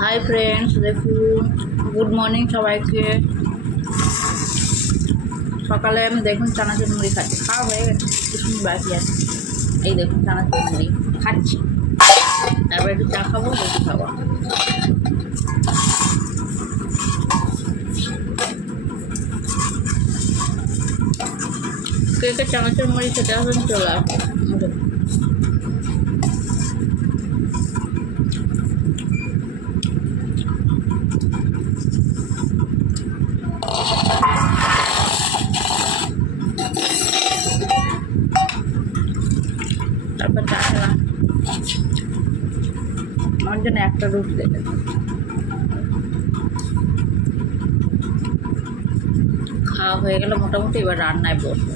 Hi friends, দেখুন good morning সবাইকে। সকালে আমি দেখুন চানাচুর মুড়ি খাচ্ছি, খাওয়া হয়ে গেছে, কিছু বাকি আছে। এই দেখুন চানাচুর মুড়ি খাচ্ছি, তারপর একটু চা খাবো, রুটি খাবো। কে কে চানাচুর মুড়ি খেতে আসুন, চলে আসুন। তারপর চা খেলাম, আমার জন্য একটা রুটি দেবে। খাওয়া হয়ে গেল মোটামুটি, এবার রান্নায় বসবো।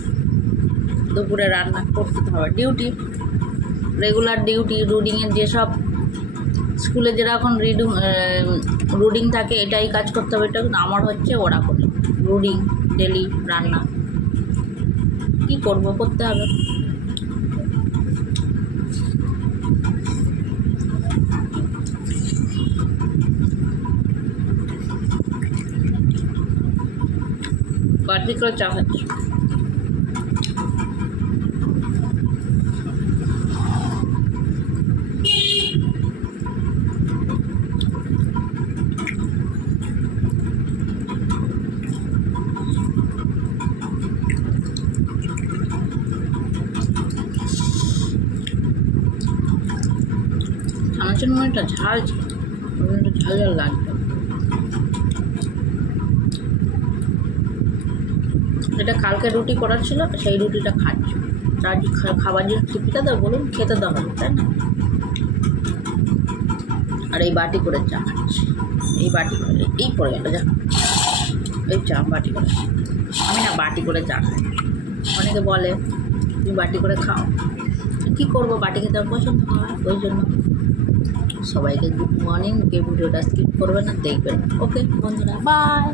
দুপুরে রান্না করতে হবে, ডিউটি, রেগুলার ডিউটি। রুডিংয়ের যেসব স্কুলে যেরকম রুডিং থাকে, এটাই কাজ করতে হবে। এটা আমার হচ্ছে ওরা করে রুডিং, ডেলি রান্না। কী করবো, করতে হবে। বাড়তি করে চা খাচ্ছি। চানাচুর মুড়িটা ঝাল ছিল, একটু ঝাল ঝাল লাগবে। এটা কালকে রুটি করার ছিল, সেই রুটিটা খাচ্ছি। তার খাবার জন্য টিপিটা দেবো, বলুন, খেতে দেওয়া হবে, তাই না? আর এই বাটি করে চা খাচ্ছি, এই বাটি করে, এই পড়ে গেল যা, এই চা বাটি করে। আমি না বাটি করে চা খাই। অনেকে বলে তুমি বাটি করে খাও, কী করবো, বাটি খেতে আমার পছন্দ হয়, ওই জন্য। সবাইকে গুড মর্নিং। কে ভিডিওটা স্কিপ করবেন না, দেখবেন। ওকে বন্ধুরা, বাই।